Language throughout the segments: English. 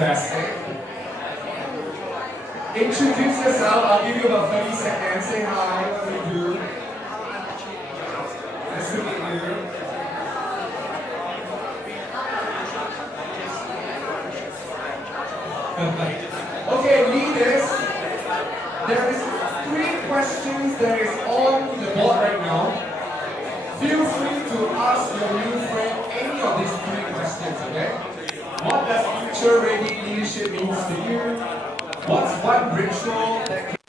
Fantastic. Introduce yourself. I'll give you about 30 seconds. Say hi. What do you do? Nice to meet you. Okay, leaders. There is 3 questions that is on the board right now. Feel free to ask your new friend any of these 3 questions, okay? What does future-ready leadership mean to you? What's one ritual that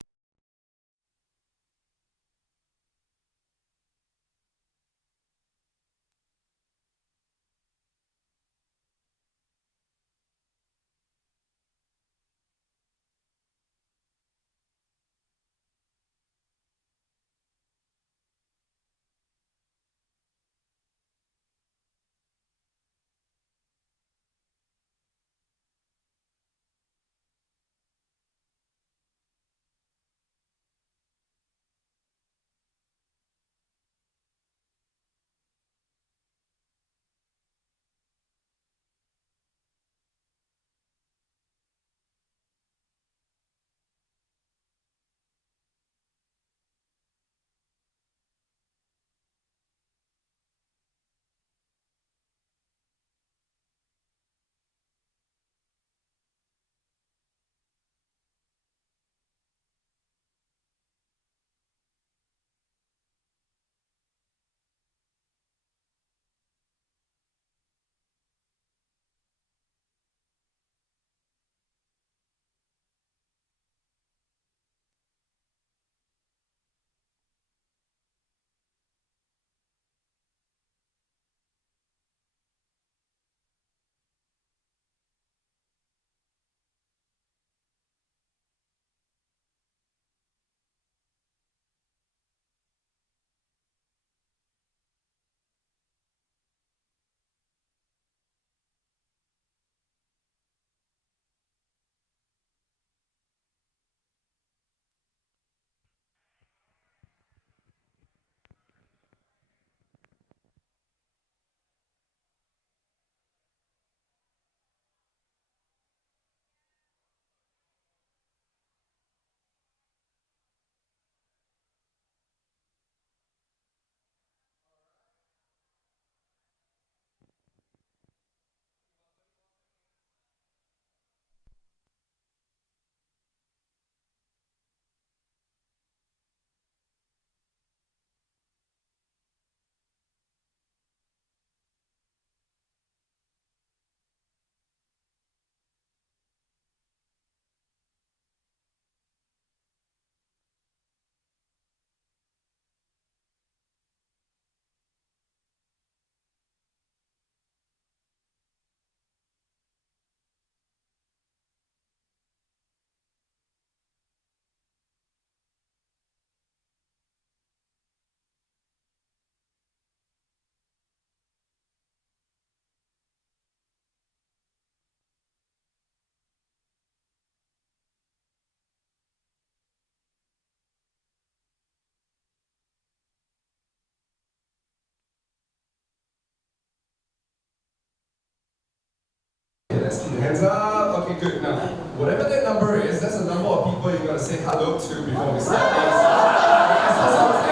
let's keep your hands up. Okay, good. Now, whatever that number is, that's the number of people you're going to say hello to before we start this. That's what's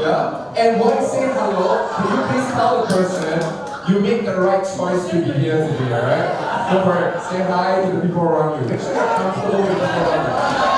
yeah? And while you say hello, can you please tell the person you make the right choice to be here today, alright? Go for it. Say hi to the people around you. Make sure you're comfortable with the people around you.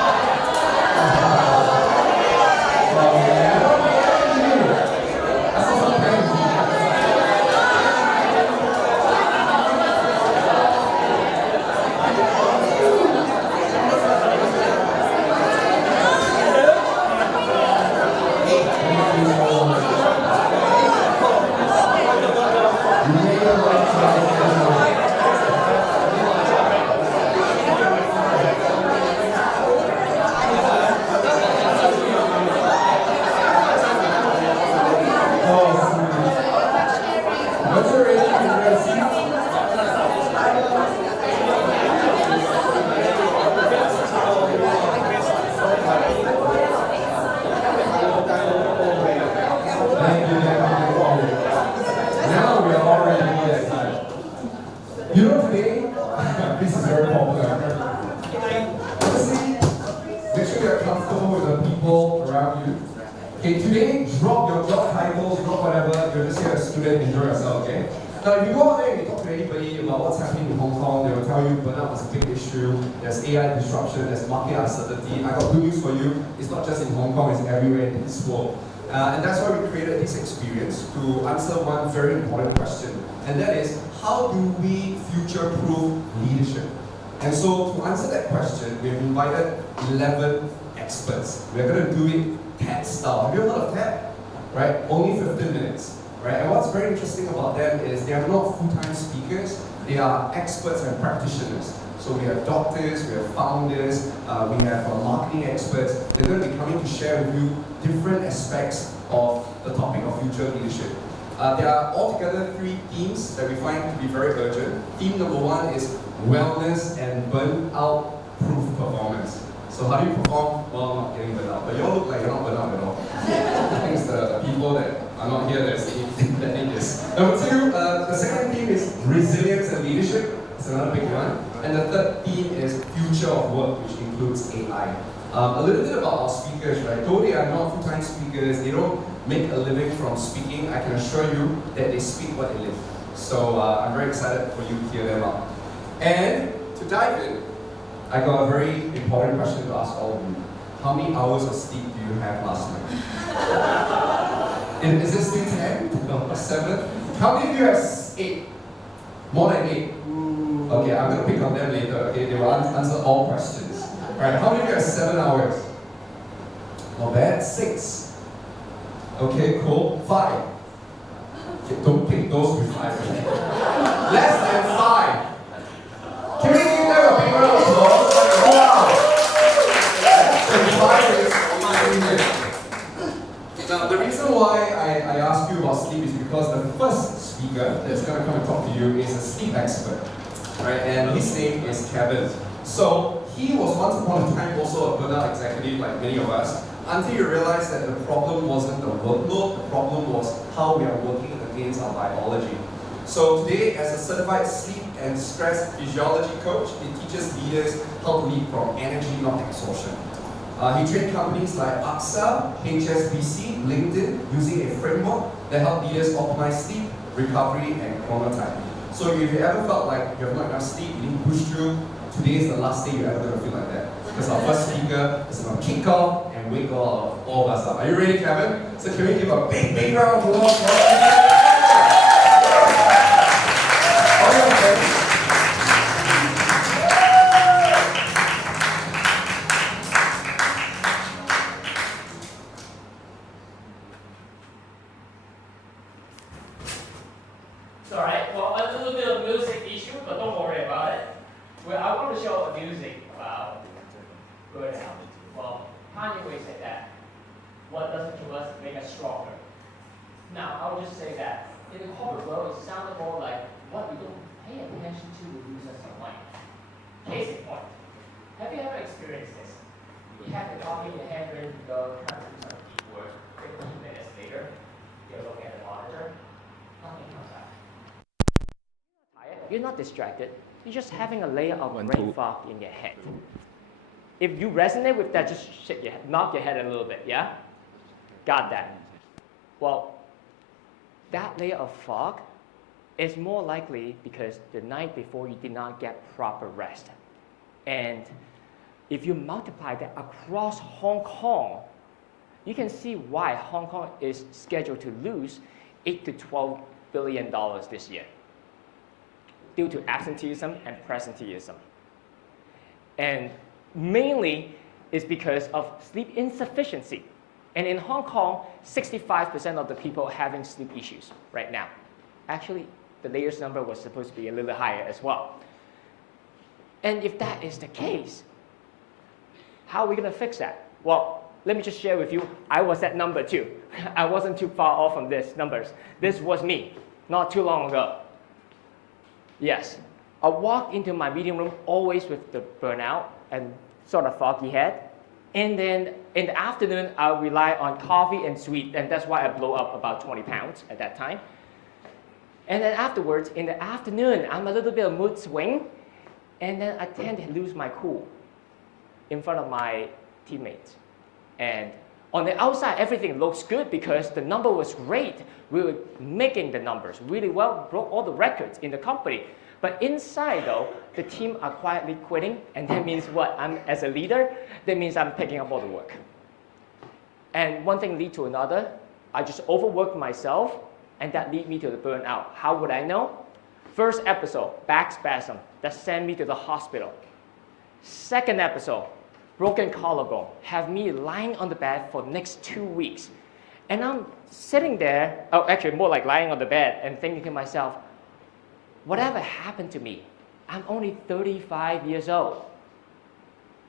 Okay, today, drop your job titles, drop whatever, you're just here as a student, enjoy yourself, okay? Now, if you go out there and you talk to anybody about what's happening in Hong Kong, they will tell you burnout is a big issue, there's AI disruption, there's market uncertainty. I got good news for you, it's not just in Hong Kong, it's everywhere in this world. And that's why we created this experience to answer one very important question, and that is, how do we future-proof leadership? And so, to answer that question, we have invited 11 experts. We're going to do it TED style. Have you heard of TED? Right? Only 15 minutes. Right? And what's very interesting about them is they are not full-time speakers, they are experts and practitioners. So we have doctors, we have founders, we have marketing experts. They're going to be coming to share with you different aspects of the topic of future leadership. There are altogether 3 themes that we find to be very urgent. Theme number 1 is wellness and burnout-proof performance. So how do you perform while not getting burnt out? But you all look like you're not burnt out at all. I think it's the people that are not here that need this. Number 2, the second theme is resilience and leadership. It's another big one. And the third theme is future of work, which includes AI. A little bit about our speakers, right? Though they are not full-time speakers, they don't make a living from speaking. I can assure you that they speak what they live. So I'm very excited for you to hear them out. And to dive in, I got a very important question to ask all of you. How many hours of sleep do you have last night? Is it still 10? No, 7? How many of you have 8? More than 8? Okay, I'm going to pick on them later. Okay, they will answer all questions. Alright, how many of you have 7 hours? Not bad. 6. Okay, cool. 5. Okay, don't pick those with 5. Less than 5. Can we give them a big round of applause? Wow! Less than 5 is amazing. Now, the reason why I asked you about sleep is because the first speaker that's going to come and talk to you is a sleep expert. Right? And his name is Kevin. So, he was once upon a time also a burnout executive like many of us, until you realize that the problem wasn't the workload, the problem was how we are working against our biology. So today, as a certified sleep and stress physiology coach, he teaches leaders how to lead from energy, not exhaustion. He trained companies like AXA, HSBC, LinkedIn, using a framework that help leaders optimize sleep, recovery, and chronotype. So if you ever felt like you have not enough sleep, you need to push through, today is the last day you're ever going to feel like that. Because our first speaker is going to kick off and wake all of us up. Are you ready, Kevin? So can we give a big, big round of applause for him? It's alright. Well, a little bit of music issue, but don't worry about it. Well, I want to show a music about burnout. Well, Kanye West said that what doesn't kill us make us stronger. Now, I would just say that in the corporate world, it sounded more like what we don't pay attention to will lose us some money. Case in point, have you ever experienced this? You have the coffee in your hand ready to go, trying to do some deep work. 15 minutes later, you look at the monitor, nothing comes out. You're not distracted. You're just having a layer of brain fog in your head. If you resonate with that, just shake your head, nod your head a little bit, yeah? Got that. Well, that layer of fog is more likely because the night before you did not get proper rest. And if you multiply that across Hong Kong, you can see why Hong Kong is scheduled to lose $8 to $12 billion this year, due to absenteeism and presenteeism. And mainly is because of sleep insufficiency. And in Hong Kong, 65% of the people are having sleep issues right now. Actually, the latest number was supposed to be a little higher as well. And if that is the case, how are we going to fix that? Well, let me just share with you, I was that number too. I wasn't too far off from these numbers. This was me, not too long ago. Yes, I walked into my meeting room always with the burnout and sort of foggy head. And then in the afternoon, I rely on coffee and sweet, and that's why I blow up about 20 pounds at that time. And then afterwards, in the afternoon, I'm a little bit of mood swing, and then I tend to lose my cool in front of my teammates. And On the outside, everything looks good because the number was great. We were making the numbers really well, broke all the records in the company. But inside, though, the team are quietly quitting, and that means what? As a leader, that means I'm picking up all the work. And one thing lead to another. I just overworked myself, and that lead me to the burnout. How would I know? First episode, back spasm, that sent me to the hospital. Second episode, broken collarbone, have me lying on the bed for the next 2 weeks. And I'm sitting there, actually more like lying on the bed and thinking to myself, whatever happened to me? I'm only 35 years old,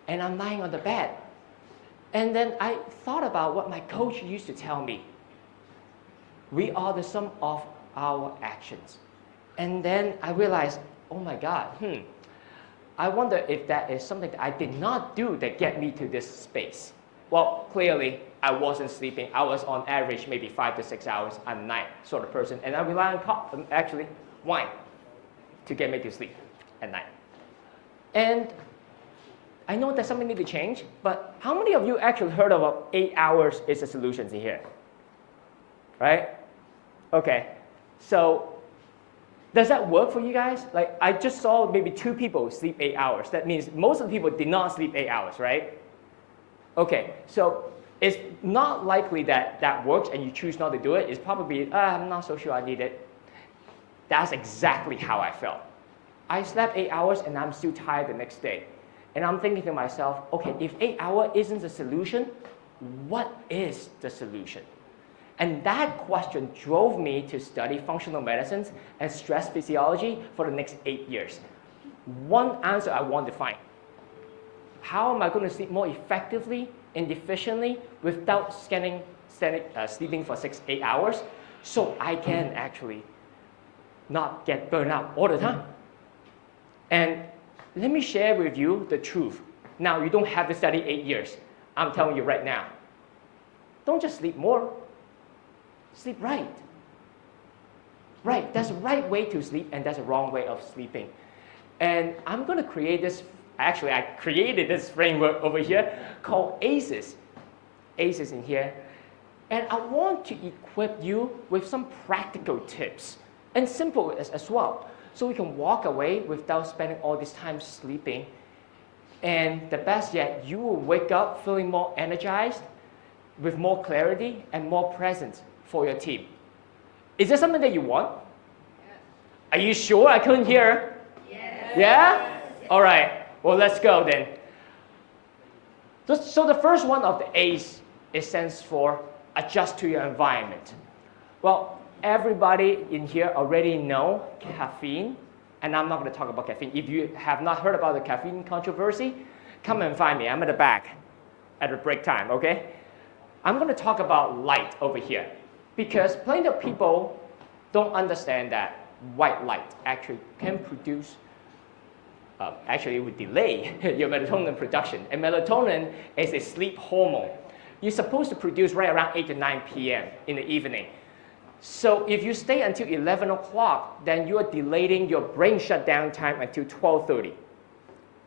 and I'm lying on the bed. And then I thought about what my coach used to tell me. We are the sum of our actions. And then I realized, oh my God, I wonder if that is something that I did not do that get me to this space. Well, clearly, I wasn't sleeping. I was on average maybe 5 to 6 hours a night sort of person. And I rely on wine to get me to sleep at night. And I know that something need to change, but how many of you actually heard about 8 hours is a solution in here? Right? Okay, so does that work for you guys? Like, I just saw maybe 2 people sleep 8 hours. That means most of the people did not sleep 8 hours, right? Okay, so it's not likely that that works and you choose not to do it. It's probably, I'm not so sure I need it. That's exactly how I felt. I slept 8 hours and I'm still tired the next day. And I'm thinking to myself, okay, if 8 hours isn't the solution, what is the solution? And that question drove me to study functional medicines and stress physiology for the next 8 years. One answer I want to find. How am I going to sleep more effectively and efficiently without sleeping for 6-8 hours so I can actually not get burned out all the time? And let me share with you the truth. Now, you don't have to study 8 years. I'm telling you right now. Don't just sleep more. Sleep right. Right, that's the right way to sleep, and that's the wrong way of sleeping. And I'm going to create this, actually I created this framework over here called ACEs. ACEs in here. And I want to equip you with some practical tips, and simple as well, so we can walk away without spending all this time sleeping. And the best yet, you will wake up feeling more energized, with more clarity and more presence for your team. Is this something that you want? Yes. Are you sure? I couldn't hear. Yes. Yeah? Yes. All right. Well, let's go then. So the first one of the A's, it stands for adjust to your environment. Well, everybody in here already know caffeine, and I'm not going to talk about caffeine. If you have not heard about the caffeine controversy, come and find me. I'm at the back at the break time, okay? I'm going to talk about light over here, because plenty of people don't understand that white light actually can produce, actually it would delay your melatonin production. And melatonin is a sleep hormone. You're supposed to produce right around 8 to 9 p.m. in the evening. So if you stay until 11 o'clock, then you are delaying your brain shutdown time until 12:30.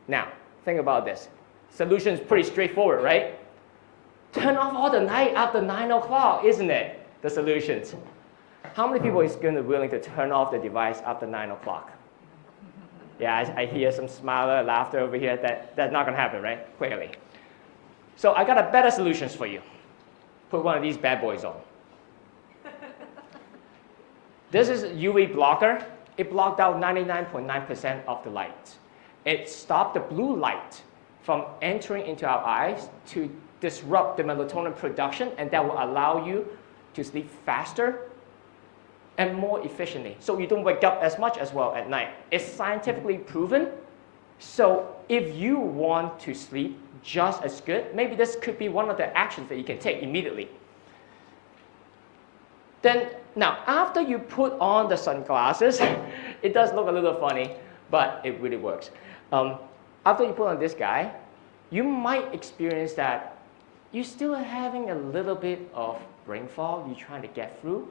Now, think about this. Solution is pretty straightforward, right? Turn off all the light after 9 o'clock, isn't it? The solutions. How many people is going to be willing to turn off the device after 9 o'clock? Yeah, I hear some smile, laughter over here. That's not going to happen, right? Clearly. So I got a better solutions for you. Put one of these bad boys on. This is UV blocker. It blocked out 99.9% of the light. It stopped the blue light from entering into our eyes to disrupt the melatonin production, and that will allow you to sleep faster and more efficiently, so you don't wake up as much as well at night. It's scientifically proven. So if you want to sleep just as good, maybe this could be one of the actions that you can take immediately. Then, now, after you put on the sunglasses, it does look a little funny, but it really works. After you put on this guy, you might experience that you're still having a little bit of brain fog you're trying to get through.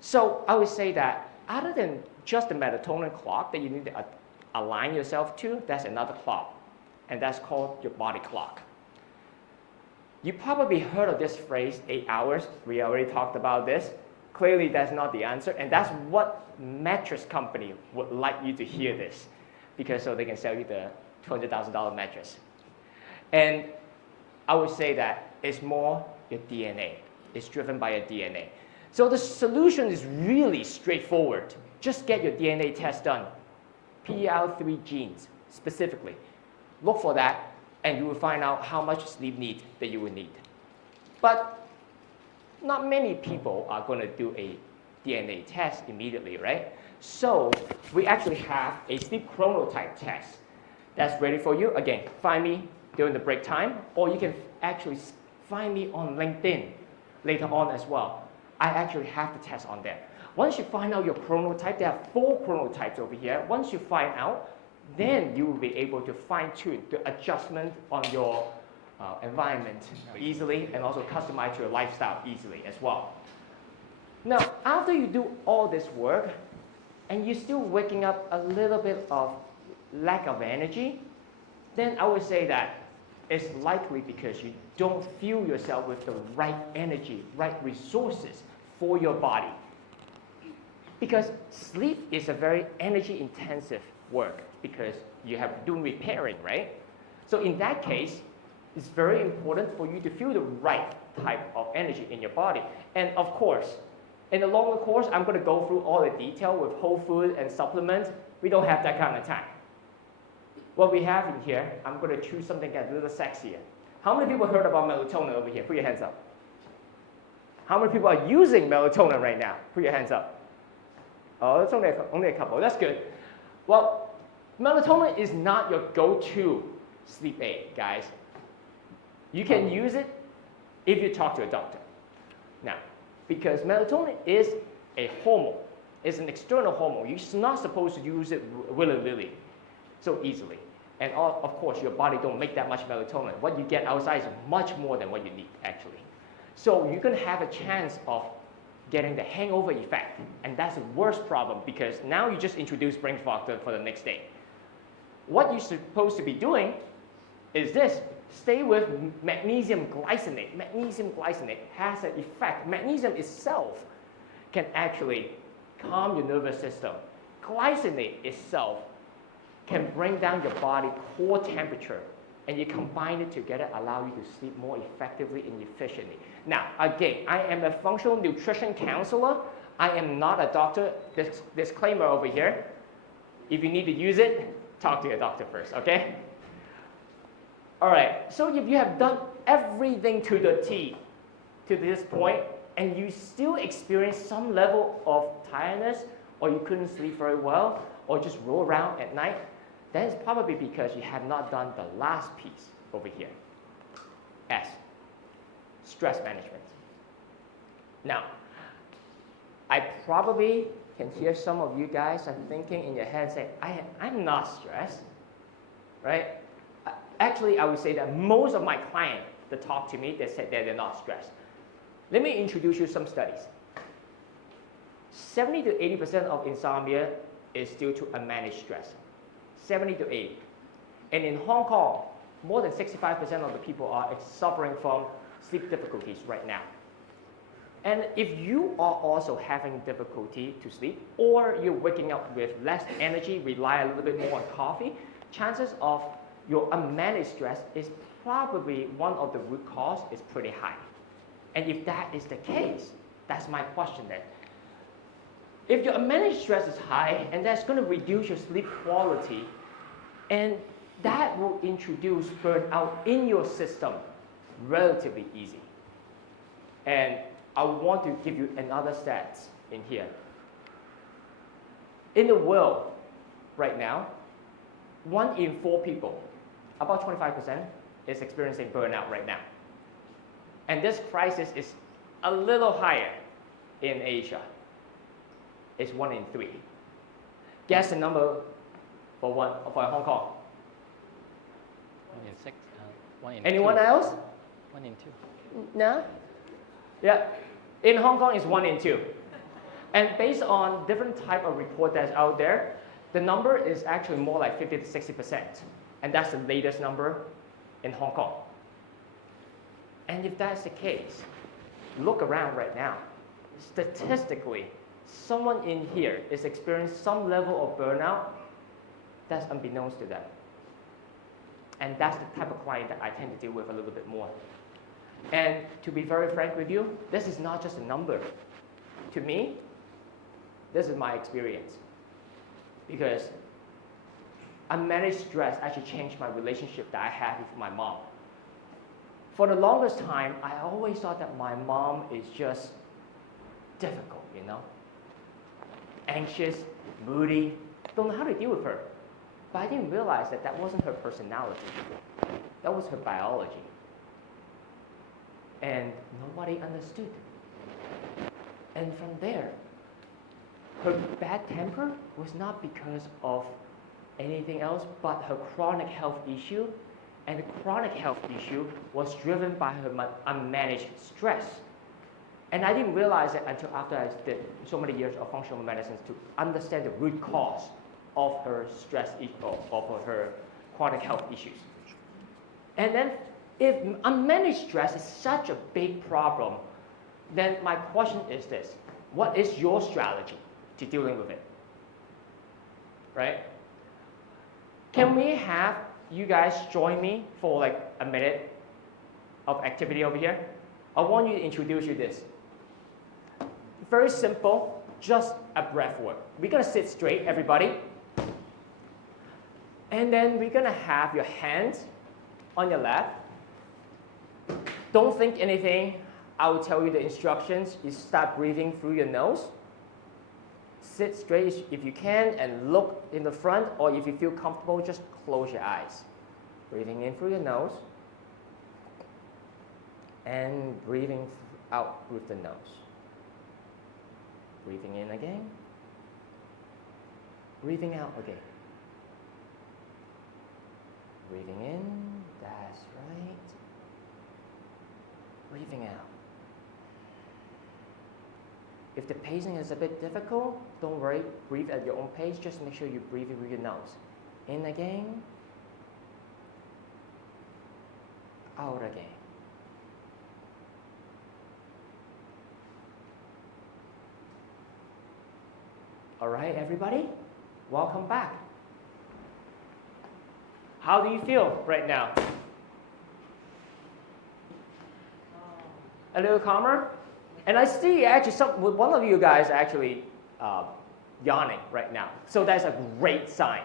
So I would say that other than just the melatonin clock that you need to align yourself to, that's another clock, and that's called your body clock. You probably heard of this phrase, 8 hours. We already talked about this. Clearly, that's not the answer, and that's what mattress company would like you to hear this, because so they can sell you the $200,000 mattress. And I would say that it's more your DNA. It's driven by your DNA. So the solution is really straightforward. Just get your DNA test done. PL3 genes, specifically. Look for that, and you will find out how much sleep need that you will need. But not many people are going to do a DNA test immediately, right? So we actually have a sleep chronotype test that's ready for you. Again, find me during the break time, or you can actually find me on LinkedIn later on as well. I actually have the test on there. Once you find out your chronotype, there are 4 chronotypes over here. Once you find out, then you will be able to fine-tune the adjustment on your environment easily, and also customize your lifestyle easily as well. Now, after you do all this work, and you're still waking up a little bit of lack of energy, then I would say that it's likely because you don't fuel yourself with the right energy, right resources for your body. Because sleep is a very energy-intensive work, because you have doing repairing, right? So in that case, it's very important for you to feel the right type of energy in your body. And of course, in the longer course, I'm going to go through all the detail with whole food and supplements. We don't have that kind of time. What we have in here, I'm going to choose something that's a little sexier. How many people heard about melatonin over here? Put your hands up. How many people are using melatonin right now? Put your hands up. Oh, it's only a couple. That's good. Well, melatonin is not your go-to sleep aid, guys. You can use it if you talk to a doctor. Now, because melatonin is a hormone, it's an external hormone. You're not supposed to use it willy-nilly, so easily. And of course, your body don't make that much melatonin. What you get outside is much more than what you need, actually. So you're going to have a chance of getting the hangover effect. And that's the worst problem, because now you just introduce brain fog for the next day. What you're supposed to be doing is this. Stay with magnesium glycinate. Magnesium glycinate has an effect. Magnesium itself can actually calm your nervous system. Glycinate itself can bring down your body core temperature, and you combine it together, allow you to sleep more effectively and efficiently. Now, again, I am a functional nutrition counselor. I am not a doctor. Disclaimer over here. If you need to use it, talk to your doctor first, okay? All right, so if you have done everything to the T to this point, and you still experience some level of tiredness, or you couldn't sleep very well, or just roll around at night, then it's probably because you have not done the last piece over here. S, stress management. Now, I probably can hear some of you guys are thinking in your head saying, I'm not stressed, right? Actually, I would say that most of my clients that talk to me, they said that they're not stressed. Let me introduce you some studies. 70 to 80% of insomnia is due to unmanaged stress. 70 to 80. And in Hong Kong, more than 65% of the people are suffering from sleep difficulties right now. And if you are also having difficulty to sleep, or you're waking up with less energy, rely a little bit more on coffee, chances of your unmanaged stress is probably one of the root cause is pretty high. And if that is the case, that's my question then. If your unmanaged stress is high, and that's going to reduce your sleep quality, and that will introduce burnout in your system relatively easy. And I want to give you another stats in here. In the world right now, 1 in 4 people, about 25%, is experiencing burnout right now. And this crisis is a little higher in Asia. It's 1 in 3. Guess the number for Hong Kong. 1 in 6. 1 in Anyone 2. else? 1 in 2. No? Yeah. In Hong Kong, it's 1 in 2. And based on different type of report that's out there, the number is actually more like 50 to 60%. And that's the latest number in Hong Kong. And if that's the case, look around right now. Statistically, someone in here is experiencing some level of burnout that's unbeknownst to them. And that's the type of client that I tend to deal with a little bit more. And to be very frank with you, this is not just a number. To me, this is my experience. Because unmanaged stress actually changed my relationship that I had with my mom. For the longest time, I always thought that my mom is just difficult, you know? Anxious, moody, don't know how to deal with her. But I didn't realize that that wasn't her personality. That was her biology. And nobody understood. And from there, her bad temper was not because of anything else but her chronic health issue. And the chronic health issue was driven by her unmanaged stress. And I didn't realize it until after I did so many years of functional medicine to understand the root cause of her stress, of her chronic health issues. And then if unmanaged stress is such a big problem, then my question is this: what is your strategy to dealing with it? Right? Can we have you guys join me for like a minute of activity over here? I want you to introduce you this. Very simple, just a breath work. We're gonna sit straight, everybody. And then we're gonna have your hands on your lap. Don't think anything. I will tell you the instructions. You start breathing through your nose. Sit straight if you can and look in the front, or if you feel comfortable, just close your eyes. Breathing in through your nose and breathing out with the nose. Breathing in again. Breathing out again. Breathing in, that's right. Breathing out. If the pacing is a bit difficult, don't worry, breathe at your own pace. Just make sure you breathe through your nose. In again. Out again. All right, everybody, welcome back. How do you feel right now? A little calmer? And I see actually one of you guys actually yawning right now. So that's a great sign.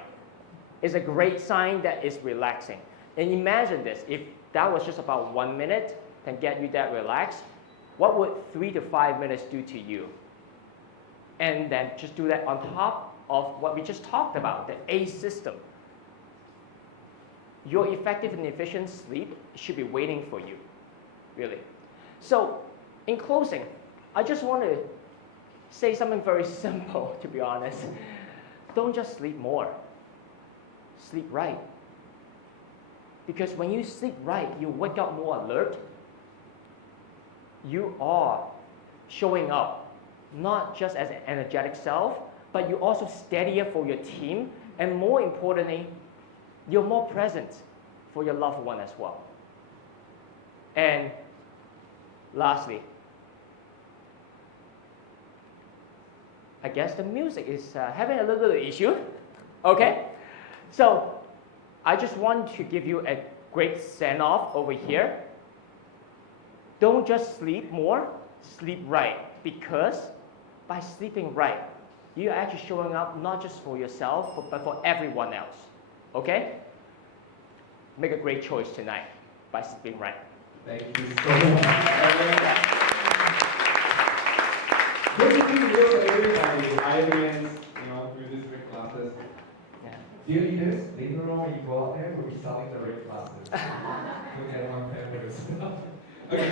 It's a great sign that it's relaxing. And imagine this, if that was just about 1 minute can get you that relaxed, what would 3 to 5 minutes do to you? And then just do that on top of what we just talked about, the ACE system. Your effective and efficient sleep should be waiting for you, really. So, in closing, I just want to say something very simple, to be honest. Don't just sleep more. Sleep right. Because when you sleep right, you wake up more alert. You are showing up, not just as an energetic self, but you're also steadier for your team, and more importantly, you're more present for your loved one as well. And lastly, I guess the music is having a little issue, okay? So I just want to give you a great send-off over here. Don't just sleep more, sleep right, because by sleeping right, you're actually showing up not just for yourself, but for everyone else, okay? Make a great choice tonight by sleeping right. Thank you so much. Basically, we're able by IBMs, through these great classes. Yeah. Dear leaders, later on when you go out there, we'll be selling the great classes. You'll get one pair for yourself. Okay.